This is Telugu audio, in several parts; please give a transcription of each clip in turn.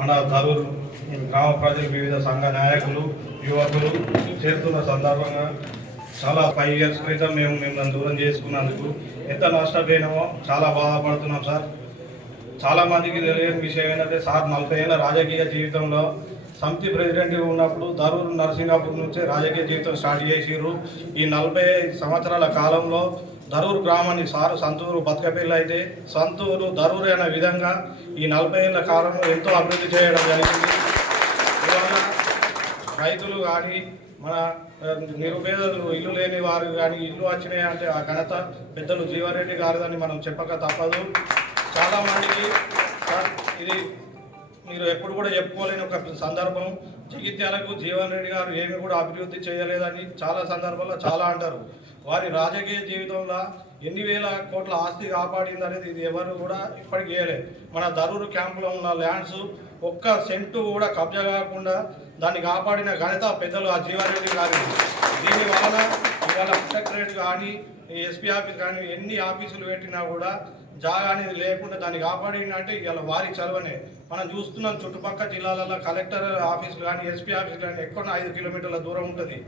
మన ధరూరు గ్రామ ప్రజలు వివిధ సంఘ నాయకులు యువకులు చేరుతున్న సందర్భంగా చాలా ఫైవ్ ఇయర్స్ క్రితం మేము మిమ్మల్ని దూరం చేసుకున్నందుకు ఎంత నష్టపోయినామో చాలా బాధపడుతున్నాం సార్. చాలామందికి తెలియని విషయం ఏంటంటే సార్ నలభై ఏళ్ళ రాజకీయ జీవితంలో సమితి ప్రెసిడెంట్ ఉన్నప్పుడు దరూరు నరసింహాపూర్ నుంచే రాజకీయ జీవితం స్టార్ట్ చేసిర్రు. ఈ నలభై సంవత్సరాల కాలంలో దరూరు గ్రామాన్ని సారు సంతూరు బతకపిల్ల అయితే సంతూరు దరూరు అనే విధంగా ఈ నలభై ఏళ్ళ కాలంలో ఎంతో అభివృద్ధి చేయడం జరిగింది. ఇవాళ రైతులు కానీ మన నిరుపేదలు ఇల్లు లేని వారు కానీ ఇల్లు వచ్చినాయి అంటే ఆ ఘనత పెద్దలు జీవారెడ్డి గారిదని మనం చెప్పక తప్పదు. చాలామందికి ఇది మీరు ఎప్పుడు కూడా చెప్పుకోలేని ఒక సందర్భం. జగిత్యాలకు జీవన్ రెడ్డి గారు ఏమి కూడా అభివృద్ధి చేయలేదని చాలా సందర్భాల్లో చాలా అంటారు. వారి రాజకీయ జీవితంలో ఎన్ని వేల కోట్ల ఆస్తి కాపాడింది అనేది ఇది ఎవరు కూడా ఇప్పటికి చేయలేదు. మన దరూరు క్యాంపులో ఉన్న ల్యాండ్స్ ఒక్క సెంటు కూడా కబ్జా కాకుండా దాన్ని కాపాడిన ఘనత పెద్దలు ఆ జీవారెడ్డి గారి. దీని వలన ఇవాళ సెక్రటరేట్ కానీ ఎస్పీ ఆఫీస్ కానీ ఎన్ని ఆఫీసులు పెట్టినా కూడా జాగా అనేది లేకుండా దాన్ని కాపాడిన అంటే ఇవాళ వారి చలవనే. మనం చూస్తున్నాం చుట్టుపక్కల జిల్లాలలో కలెక్టర్ ఆఫీసులు కానీ ఎస్పీ ఆఫీసులు కానీ ఎక్కడ ఐదు కిలోమీటర్ల దూరం ఉంటుంది.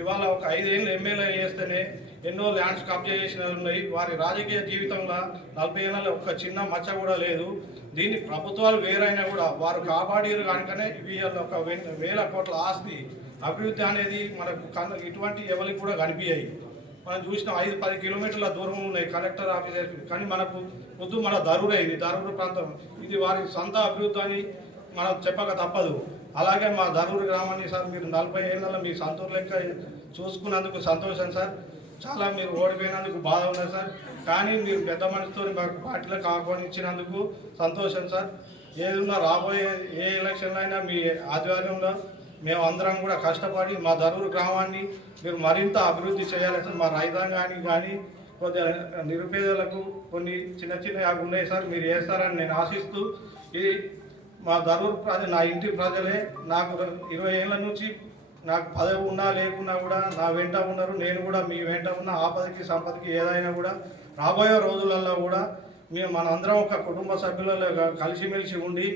ఇవాళ ఒక ఐదేళ్ళు ఎమ్మెల్యే చేస్తేనే ఎన్నో ల్యాండ్స్ కబ్జా చేసిన ఉన్నాయి. వారి రాజకీయ జీవితంలో నలభై ఏళ్ళ ఒక్క చిన్న మచ్చ కూడా లేదు. దీన్ని ప్రభుత్వాలు వేరైనా కూడా వారు కాపాడారు కనుకనే ఇవి ఒక వేల కోట్ల ఆస్తి అభివృద్ధి అనేది మనకు ఇటువంటి ఎవరికి కూడా కనిపించాయి మనం చూసిన ఐదు పది కిలోమీటర్ల దూరం ఉన్నాయి కలెక్టర్ ఆఫీసర్ కానీ మనకు పొద్దు మన దరూరే ఇది దరూరు ప్రాంతం. ఇది వారి సొంత అభివృద్ధి అని మనం చెప్పక తప్పదు. అలాగే మా దరూరు గ్రామాన్ని సార్ మీరు నలభై ఏళ్ళలో మీ సంతూరు లెక్క చూసుకున్నందుకు సంతోషం సార్. చాలా మీరు ఓడిపోయినందుకు బాధ ఉన్నది సార్. కానీ మీరు పెద్ద మనిషితో మాకు పార్టీలకు ఆహ్వానించినందుకు సంతోషం సార్. ఏదున్నా రాబోయే ఏ ఎలక్షన్లో అయినా మీ ఆధ్వర్యంలో మేము అందరం కూడా కష్టపడి మా ధరూరు గ్రామాన్ని మీరు మరింత అభివృద్ధి చేయాలి సార్ మా రాజధాని కానీ కొద్దిగా నిరుపేదలకు కొన్ని చిన్న చిన్న ఉన్నాయి సార్ మీరు చేస్తారని నేను ఆశిస్తూ ఇది మా ధరూరు ప్రజలు నా ఇంటి ప్రజలే నాకు ఇరవై ఏళ్ళ నుంచి నాకు పదవి ఉన్నా లేకున్నా కూడా నా వెంట ఉన్నారు నేను కూడా మీ వెంట ఉన్న ఆపదకి సంపదకి ఏదైనా కూడా రాబోయే రోజులలో కూడా మేము మనందరం ఒక కుటుంబ సభ్యులలో కలిసిమెలిసి ఉండి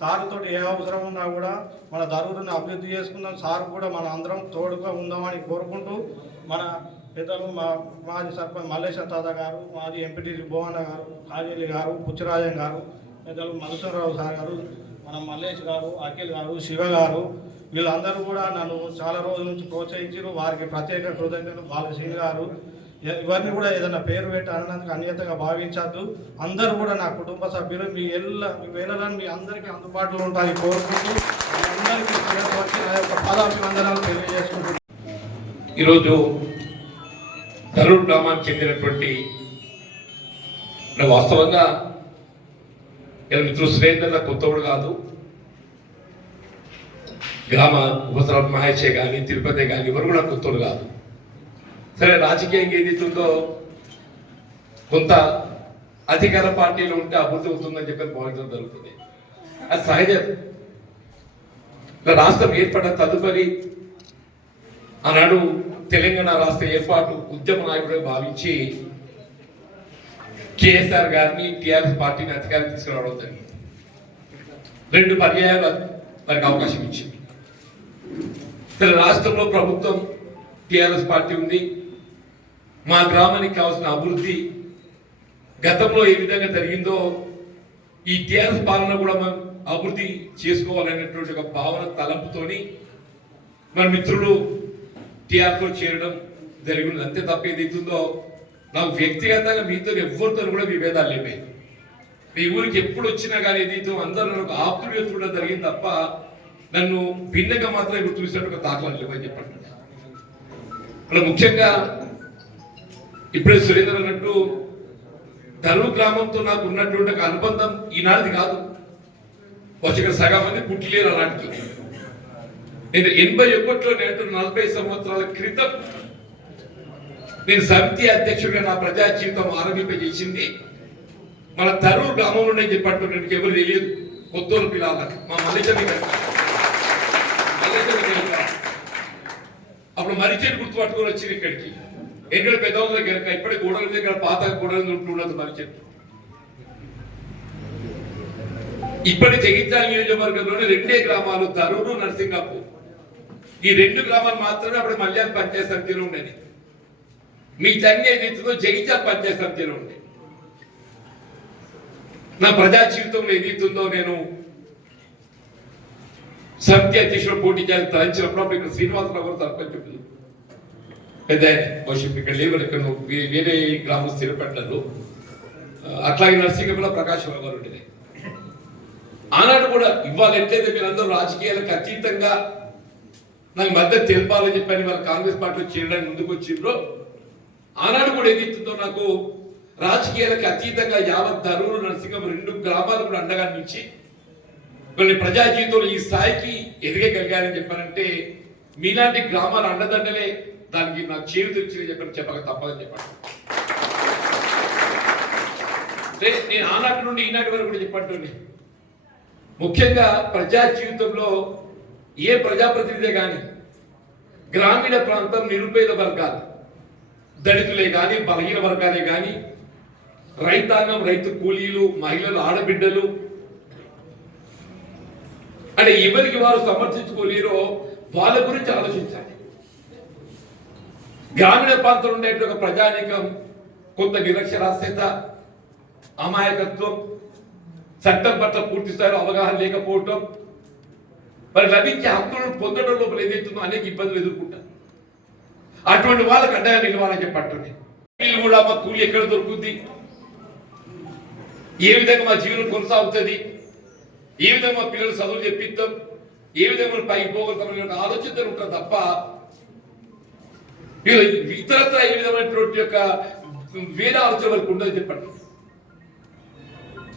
సారుతో ఏ అవసరం ఉన్నా కూడా మన దరూరుని అభివృద్ధి చేసుకుందాం సార్ కూడా మన అందరం తోడుగా ఉందామని కోరుకుంటూ మన పెద్దలు మా మాజీ సర్పంచ్ మల్లేశ్వర తాత గారు మాజీ ఎంపీటీసీ భువన గారు కాజేలి గారు పుచ్చరాజన్ గారు పెద్దలు మధుసూరరావు సార్ గారు మన మల్లేష్ గారు అఖిల్ గారు శివ గారు వీళ్ళందరూ కూడా నన్ను చాలా రోజుల నుంచి ప్రోత్సహించారు వారికి ప్రత్యేక కృతజ్ఞతలు. బాలశ్రీ గారు ఇవన్నీ కూడా ఏదైనా పేరు పెట్టి అన్నందుకు అన్యతగా భావించద్దు. అందరూ కూడా నా కుటుంబ సభ్యులు మీ ఎల్ల మీ వేళలను మీ అందరికీ అందుబాటులో ఉంటారని కోరుకుంటూ అందరికీ పాదాభివందనాలు తెలియజేసుకుంటున్నాను. ఈరోజు తరుణ్ గ్రామానికి చెందినటువంటి వాస్తవంగా ఇలా మిత్రుడు సురేంద్ర కొత్తవాడు కాదు. గ్రామ ఉపసర మహేషే కానీ తిరుపతి కానీ ఎవరు కూడా కొత్తవాడు కాదు. సరే రాజకీయంగా ఏదైతుందో కొంత అధికార పార్టీలో ఉంటే అభివృద్ధి అవుతుందని చెప్పి భావించడం జరుగుతుంది. అది సహజం. రాష్ట్రం ఏర్పడిన తదుపరి ఆనాడు తెలంగాణ రాష్ట్ర ఏర్పాటు ఉద్యమ నాయకుడిగా భావించి కేఎస్ఆర్ గారిని టిఆర్ఎస్ పార్టీని అధికారం తీసుకురావడం జరిగింది. రెండు పర్యాయాలు వారికి అవకాశం ఇచ్చింది. సరే రాష్ట్రంలో ప్రభుత్వం టిఆర్ఎస్ పార్టీ ఉంది. మా గ్రామానికి కావాల్సిన అభివృద్ధి గతంలో ఏ విధంగా జరిగిందో ఈ టీఆర్ఎస్ పాలన కూడా మనం అభివృద్ధి చేసుకోవాలనేటువంటి ఒక భావన తలంపుతోని మన మిత్రులు టీఆర్ఎస్లో చేరడం జరిగింది. అంతే తప్ప ఏదైతుందో నాకు వ్యక్తిగతంగా మీతో ఎవరితో కూడా విభేదాలు లేవే. మీ ఊరికి ఎప్పుడు వచ్చినా కానీ ఏదైతే అందరూ నాకు ఆప్తుడిగా చూడడం జరిగింది తప్ప నన్ను భిన్నగా మాత్రం ఇప్పుడు చూసినట్టు ఒక దాఖలాలు లేవని చెప్పండి. అలా ముఖ్యంగా ఇప్పుడే సురేంద్ర అన్నట్టు ధను గ్రామంతో నాకు ఉన్నటువంటి ఒక అనుబంధం ఈనాటిది కాదు. వచ్చిన సగం మంది పుట్టిలేరు అలాంటి నేను ఎనభై ఒకటిలో నేను నలభై సంవత్సరాల క్రితం నేను సమితి అధ్యక్షుడిగా నా ప్రజా జీవితం ఆరంభింపజేసింది. మన తరువు గ్రామంలో నేను చెప్పట్టు నాకు ఎవరు తెలియదు. కొత్తూరు పిల్లలకు మా మల్లేశ్వరి గారు. అప్పుడు మరిచేటి గుర్తుపట్టుకొని వచ్చింది ఇక్కడికి. ఎక్కడ పెద్దవాళ్ళ దగ్గర ఇప్పటి గోడల దగ్గర పాత గోడలు మరి చెట్టు ఇప్పటి జగిత్యాల నియోజకవర్గంలోని రెండే గ్రామాలు తరూరు నరసింగాపూర్. ఈ రెండు గ్రామాలు మాత్రమే అప్పుడు మల్యాల పంచాయత్ సమితిలో ఉండేది. మీ తన్ని ఏదైతుందో జగిత్యాల పంచాయత్ సమితిలో ఉండే నా ప్రజా జీవితంలో ఏదైతుందో నేను సమితి అధ్యక్షుడు పోటీ చేయాలని తలంచినప్పుడు అప్పుడు ఇక్కడ శ్రీనివాసరావు గారు సర్పంచ్ పెద్ద బహుశా ఇక్కడ లేవు ఇక్కడ వేరే గ్రామం స్థిరపడ్డారు. అట్లాగే నర్సింగంలో ప్రకాశం గారు ఉండేది. ఆనాడు కూడా ఇవాళ ఎట్లయితే మీరందరూ రాజకీయాలకు అతీతంగా నాకు మద్దతు తెలపాలని చెప్పని వాళ్ళ కాంగ్రెస్ పార్టీలో చేరడానికి ముందుకు వచ్చిండ్రో ఆనాడు కూడా ఏదైతుందో నాకు రాజకీయాలకు అతీతంగా యావత్ ధరూరు నరసింహం రెండు గ్రామాలు కూడా అండగా నుంచి కొన్ని ప్రజా జీవితంలో ఈ స్థాయికి ఎదగగలిగారని చెప్పారంటే మీలాంటి గ్రామాల అండదండలే. దానికి నా జీవితం ఇచ్చి చెప్పని చెప్పక తప్పదని చెప్పండి. అంటే నేను ఆనాటి నుండి ఈనాటి వరకు కూడా చెప్పండి ముఖ్యంగా ప్రజా జీవితంలో ఏ ప్రజాప్రతినిధి కానీ గ్రామీణ ప్రాంతం నిరుపేద వర్గాలు దళితులే కానీ బలహీన వర్గాలే కానీ రైతాంగం రైతు కూలీలు మహిళలు ఆడబిడ్డలు అంటే ఎవరికి వారు సమర్థించుకోలేరో వాళ్ళ గురించి ఆలోచించాలి. గ్రామీణ ప్రాంతంలో ఉండేటువంటి ఒక ప్రజానీకం కొంత నిరక్షరాస్యత అమాయకత్వం చట్టం పట్ల పూర్తి స్థాయిలో అవగాహన లేకపోవటం మరి లభించే హక్కులను పొందడం లోపల ఏదైతుందో అనేక ఇబ్బందులు ఎదుర్కొంటారు. అటువంటి వాళ్ళకు అడ్డగా నిలవాలని చెప్పట్టుంది వీళ్ళు కూడా మా కూలి ఎక్కడ దొరుకుతుంది ఏ విధంగా మా జీవనం కొనసాగుతుంది? ఏ విధంగా మా పిల్లలు చదువులు చెప్పిద్దాం ఏ విధంగా పైకి పోగలుగుతాం యొక్క ఉంటారు తప్ప ఇతరత్ర ఏ విధమైనటువంటి యొక్క వేరే ఆలోచన వరకు ఉండదు చెప్పండి.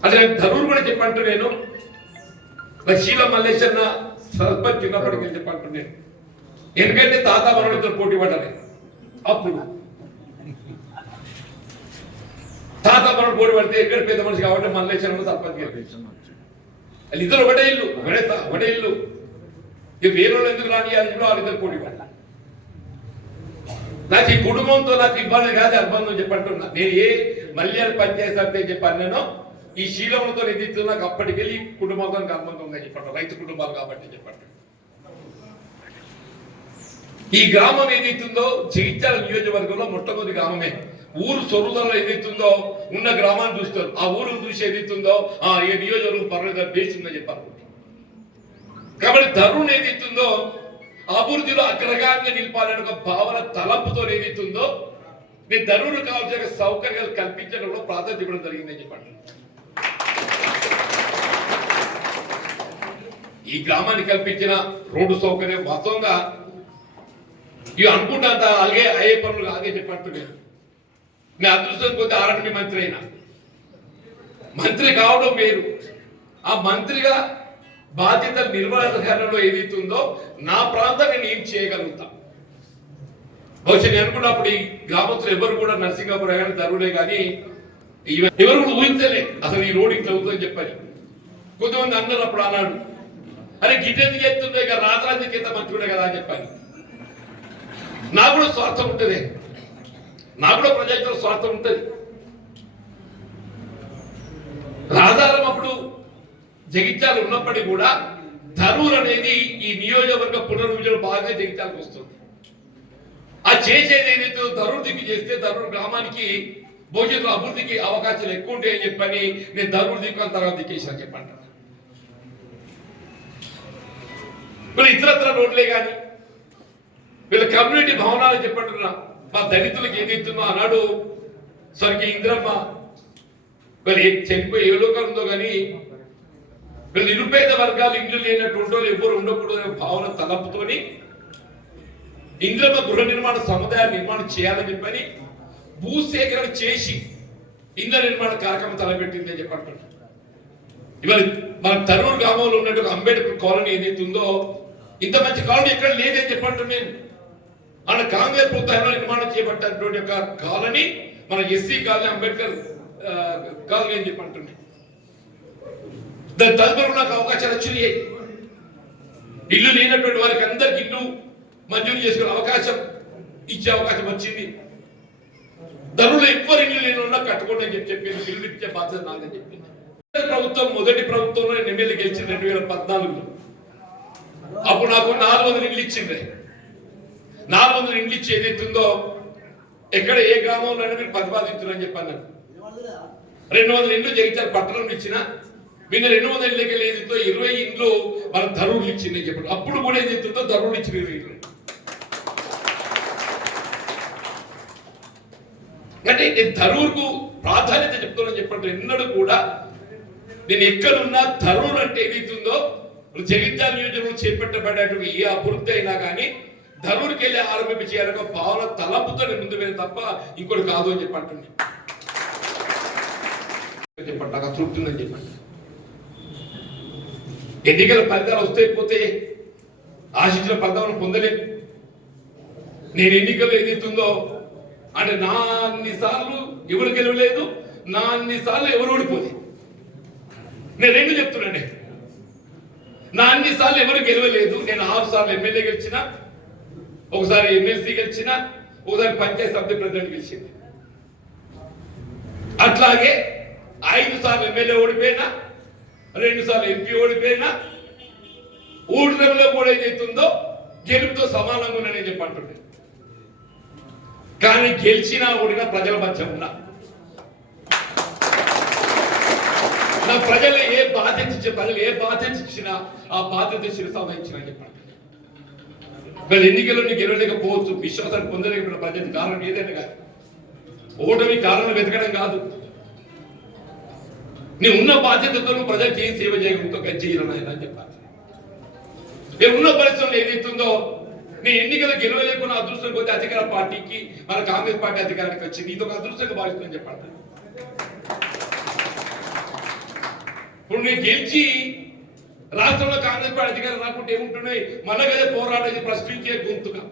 అదే ధరువులు కూడా చెప్పంటు నేను. శీల మల్లేశ్వర సర్పంచ్ చిన్నప్పటికి చెప్పంటు నేను. ఎందుకంటే తాత మనవడితో పోటీ పడాలి అప్పుడు. తాత మనవడు పోటీ పడితే ఎక్కడ పెద్ద మనిషి కాబట్టి మల్లేశ్వరం సర్పంచ్ వాళ్ళు ఇద్దరు ఒకటే ఇల్లు ఒకటే ఒకటే ఇల్లు. ఇక వేరే వాళ్ళు ఎందుకు రాని ఇప్పుడు వాళ్ళిద్దరు పోటీ పడాలి నాకు ఈ కుటుంబంతో నాకు ఇబ్బంది కాదు అబ్బంది చెప్పంటున్నా నేను ఏ మల్యాల పంచాయతీ సమితి చెప్పాను నేను ఈ శీలములతో ఎదుగుతూ నాకు అప్పటికెళ్ళి ఈ కుటుంబంతో నాకు చెప్పండి రైతు కుటుంబాలు కాబట్టి చెప్పండి ఈ గ్రామం ఏదైతుందో జగిత్యాల నియోజకవర్గంలో మొట్టమొదటి గ్రామమే. ఊరు సొరుదలలో ఏదైతుందో ఉన్న గ్రామాన్ని చూస్తారు. ఆ ఊరు చూసి ఏదైతుందో ఆ ఏ నియోజకవర్గం పర్వాలేదు బేస్ చెప్పారు కాబట్టి ధరుణ్ ఏదైతుందో అభివృద్ధిలో అగ్రగామిగా నిలపాలని ఒక భావన తలంపుతో ఏదైతుందో నేను ధరువును కావాల్సిన సౌకర్యాలు కల్పించడంలో ప్రాధాన్యత ఇవ్వడం జరిగిందని చెప్పండి. ఈ గ్రామాన్ని కల్పించిన రోడ్డు సౌకర్యం వాస్తవంగా ఇవి అనుకుంటాంత అలాగే అయ్యే పనులు కాదే చెప్పంటున్నాను నేను. అదృష్టం కొద్ది ఆరోగ్య మంత్రి అయినా. మంత్రి కావడం వేరు. ఆ మంత్రిగా బాధ్యత నిర్వహణలో ఏదైతుందో నా ప్రాంతం నేను ఏం చేయగలుగుతా. బహుశా నేను అనుకున్నప్పుడు ఈ గ్రామస్తులు ఎవరు కూడా నరసింగాపురం కానీ తరువులే కానీ ఎవరు కూడా ఊహించలే. అసలు ఈ రోడ్ ఇట్లా అవుతుందని చెప్పని. కొంతమంది అన్నారు అప్పుడు అన్నాడు అరే గిట్టెందుకు ఎత్తుండే కదా రాజరాజు కింద మంత్రుడే కదా అని చెప్పాను. నాకు కూడా స్వార్థం ఉంటుంది. నాకు కూడా ప్రజాతో స్వార్థం ఉంటుంది. రాజారం అప్పుడు జగిత్యాలు ఉన్నప్పటికీ కూడా ధరూర్ అనేది ఈ నియోజకవర్గ పునర్విభజన బాగా జగిత్యాలకు వస్తుంది. ఆ చేసేది ఏదైతే ధరూర్ దిక్కు చేస్తే ధరూర్ గ్రామానికి భవిష్యత్తులో అభివృద్ధికి అవకాశాలు ఎక్కువ ఉంటాయని చెప్పని నేను ధరూర్ దిక్కు అని తర్వాత దిక్కేసాను చెప్పండి. వీళ్ళు ఇతరత్ర రోడ్లే కానీ వీళ్ళ కమ్యూనిటీ భవనాలు చెప్పంటున్నా. మా దళితులకు ఏదైతుందో అన్నాడు స్వర్గీయ ఇంద్రమ్మ. వీళ్ళు చనిపోయి ఏ లోకం ఉందో కానీ నిరుపేద వర్గాలు ఇల్లు లేనటువంటి వాళ్ళు ఎవ్వరు ఉండకూడదు అనే భావన తలపుతోని ఇంద్రమ గృహ నిర్మాణ సముదాయాన్ని నిర్మాణం చేయాలని చెప్పని భూసేకరణ చేసి ఇంద్ర నిర్మాణ కార్యక్రమం తలపెట్టింది అని చెప్పంటున్నా ఇవాళ మన తరూరు గ్రామంలో ఉన్నట్టు అంబేద్కర్ కాలనీ ఏదైతే ఉందో ఇంత మంచి కాలనీ ఎక్కడ లేదని చెప్పండి నేను మన కాంగ్రెస్ ప్రభుత్వంలో నిర్మాణం చేపట్టినటువంటి ఒక కాలనీ మన ఎస్సీ కాలనీ అంబేద్కర్ కాలనీ అని చెప్పంటున్నాను దాని తదుపరి నాకు అవకాశాలు వచ్చినాయి. ఇల్లు లేనటువంటి వారికి అందరికి ఇల్లు మంజూరు చేసుకునే అవకాశం ఇచ్చే అవకాశం వచ్చింది. ధనులు ఎక్కువ ఇల్లు లేని ఉన్నా కట్టుకోండి అని చెప్పి చెప్పింది ఇల్లు ఇచ్చే బాధ్యత నాదని చెప్పింది ప్రభుత్వం మొదటి ప్రభుత్వంలో నేను ఎమ్మెల్యే గెలిచింది రెండు వేల పద్నాలుగులో. అప్పుడు నాకు నాలుగు వందల ఇండ్లు ఇచ్చింది నాలుగు వందల ఇండ్లు ఇచ్చి ఏదైతుందో ఎక్కడ ఏ గ్రామంలో మీరు ప్రతిపాదించారని చెప్పాను రెండు వందల ఇండ్లు జగిత్యాల పట్టణంలో ఇచ్చిన మీద రెండు వందల ఇళ్ళకి ఏదైతే ఇరవై ఇండ్లు మన ధరువులు ఇచ్చిందని చెప్పారు అప్పుడు కూడా ఏదైతుందో ధరువులు ఇచ్చిన ఇరవై ఇండ్లు. అంటే నేను ధరువుకు ప్రాధాన్యత చెప్తున్నాను చెప్పండి ఎన్నడూ కూడా నేను ఎక్కడున్నా ధరువులు అంటే ఏదైతుందో జగిత్యాల నియోజకవర్గం చేపట్టబడేటువంటి ఏ అభివృద్ధి అయినా కానీ ధరువుకి వెళ్ళి ఆరంభించి చేయాలన్న భావన తలపుతో నేను ముందు వెళ్ళి తప్ప ఇంకోటి కాదు అని చెప్పండి చెప్పండి నాకు తృప్తి ఉందని చెప్పండి. ఎన్నికల ఫలితాలు వస్తే పోతే ఆశించిన ఫలితాలను పొందలేదు నేను ఎన్నికలు ఎదుగుతుందో అంటే నా అన్నిసార్లు ఎవరు గెలవలేదు నా అన్నిసార్లు ఎవరు ఓడిపోతే నేను రెండు చెప్తున్నాండి నా అన్నిసార్లు ఎవరు గెలవలేదు నేను ఆరు సార్లు ఎమ్మెల్యే గెలిచిన ఒకసారి ఎమ్మెల్సీ గెలిచిన ఒకసారి పంచాయతీ సభ్య ప్రెసిడెంట్ గెలిచింది. అట్లాగే ఐదు సార్లు ఎమ్మెల్యే ఓడిపోయినా రెండు సార్లు ఎంపీ ఓడిపోయినా ఊడిలో కూడా ఏదైతుందో గెలుపుతో సమానంగా ఉన్నానని చెప్పంటుండే కానీ గెలిచినా ఓడినా ప్రజల మధ్య ఉన్నా. నా ప్రజలు ఏ బాధ్యత ప్రజలు ఏ బాధ్యత ఇచ్చినా ఆ బాధ్యత శిరసావహించిన చెప్పండి మరి ఎన్నికల్లో గెలవలేకపోవచ్చు విశ్వాసాన్ని పొందలేకపోయిన ప్రజల కారణం ఏదైనా కాదు. ఓటమి కారణం వెతకడం కాదు. నీ ఉన్న బాధ్యతతో నువ్వు ప్రజలకు సేవ చేయడంతో గజ్జేయాలని ఆయన అని చెప్పాలి. నేను ఉన్న పరిస్థితుల్లో ఏదైతుందో నీ ఎన్నికలు గెలవలేకుండా అదృష్టం పోతే అధికార పార్టీకి మన కాంగ్రెస్ పార్టీ అధికారానికి వచ్చి నీతో ఒక అదృష్టంగా భావిస్తుందని చెప్పాలి. ఇప్పుడు నేను గెలిచి రాష్ట్రంలో కాంగ్రెస్ పార్టీ అధికారం రాకుంటే ఏముంటున్నాయి మన గదే పోరాడేది ప్రశ్నించే గొంతుగా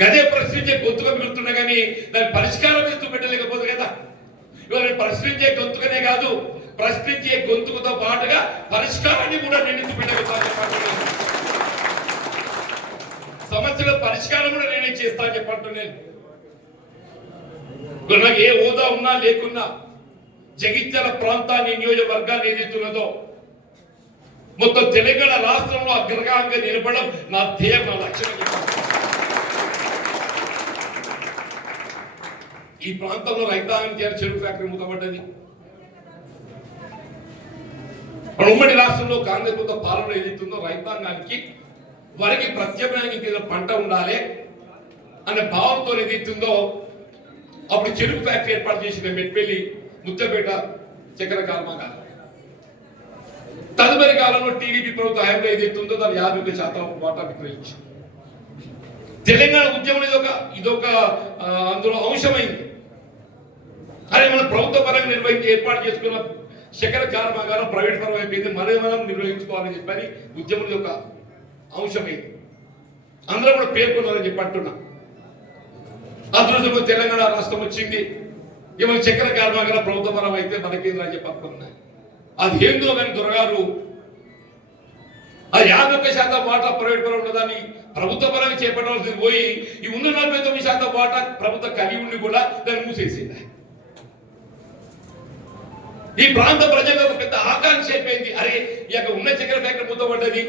గదే ప్రశ్నించే గొంతుగా మిగులుతున్నా కానీ దాని పరిష్కారం ఎత్తు పెట్టలేకపోతే ఇవాళ నేను ప్రశ్నించే గొంతుకనే కాదు ప్రశ్నించే గొంతుకుతో పాటుగా పరిష్కారాన్ని కూడా నేను పెట్టగలుగుతాను సమస్యల పరిష్కారం కూడా నేనే చేస్తాను చెప్పంటున్నాను. నేను నాకు ఏ హోదా ఉన్నా లేకున్నా జగిత్యాల ప్రాంతాన్ని నియోజకవర్గాన్ని ఏదైతున్నదో మొత్తం తెలంగాణ రాష్ట్రంలో అగ్రగాంగా నిలబడడం నా ధ్యేయం నా లక్ష్యం అని చెప్పాను. ఈ ప్రాంతంలో రైతాంగం చేయాలి చెరుకు ఫ్యాక్టరీ మూతపడ్డది. మన ఉమ్మడి రాష్ట్రంలో కాంగ్రెస్ ప్రభుత్వ పాలన ఏదైతుందో రైతాంగానికి వారికి ప్రత్యామ్నాయం పంట ఉండాలి అనే భావంతో ఏదైతుందో అప్పుడు చెరుకు ఫ్యాక్టరీ ఏర్పాటు చేసిన మెట్పల్లి ముత్తపేట చక్కెర కర్మాగారం తదుపరి కాలంలో టీడీపీ ప్రభుత్వ హయాంలో ఏదైతుందో దాని యాభై శాతం వాటా విక్రయించింది. తెలంగాణ ఉద్యమం ఇదొక ఇదొక అందులో అంశమైంది. అరే మన ప్రభుత్వ పరంగా నిర్వహించి ఏర్పాటు చేసుకున్న శకర కర్మాగారం ప్రైవేట్ పరం అయిపోయింది. మనమే మనం నిర్వహించుకోవాలని చెప్పని ఉద్యమం ఒక అంశమైంది. అందరూ కూడా పేర్కొన్నారని చెప్పి అంటున్నా. అదృష్టం తెలంగాణ రాష్ట్రం వచ్చింది. ఇవాళ చక్కెర కర్మాగారం ప్రభుత్వ పరం అయితే మనకేంద్ర అని చెప్పి అనుకున్నాయి అది ఏందో కానీ దొరగారు? ఆ యాభై ఒక్క శాతం వాటా ప్రైవేట్ పరం ఉన్నదాన్ని ప్రభుత్వ పరంగా చేపట్టవలసింది పోయి ఈ ఉన్న నలభై తొమ్మిది శాతం వాటా ప్రభుత్వ కలిగి ఉండి కూడా దాన్ని మూసేసింది. ఈ ప్రాంత ప్రజలకు ఒక పెద్ద ఆకాంక్ష అయిపోయింది. అరే ఈ యొక్క ఉన్న చక్కెర ఫ్యాక్టరీ మూతపడ్డది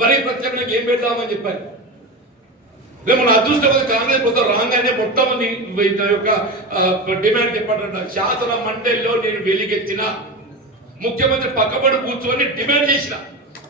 వరి ప్రత్యేకంగా ఏం పెడదామని చెప్పారు. రేపు మన అదృష్టం కాంగ్రెస్ ప్రభుత్వం రాగానే మొత్తం యొక్క డిమాండ్ చెప్పాడంట. శాసన మండలిలో నేను వెలిగెత్తిన ముఖ్యమంత్రి పక్కబడి కూర్చొని డిమాండ్ చేసిన.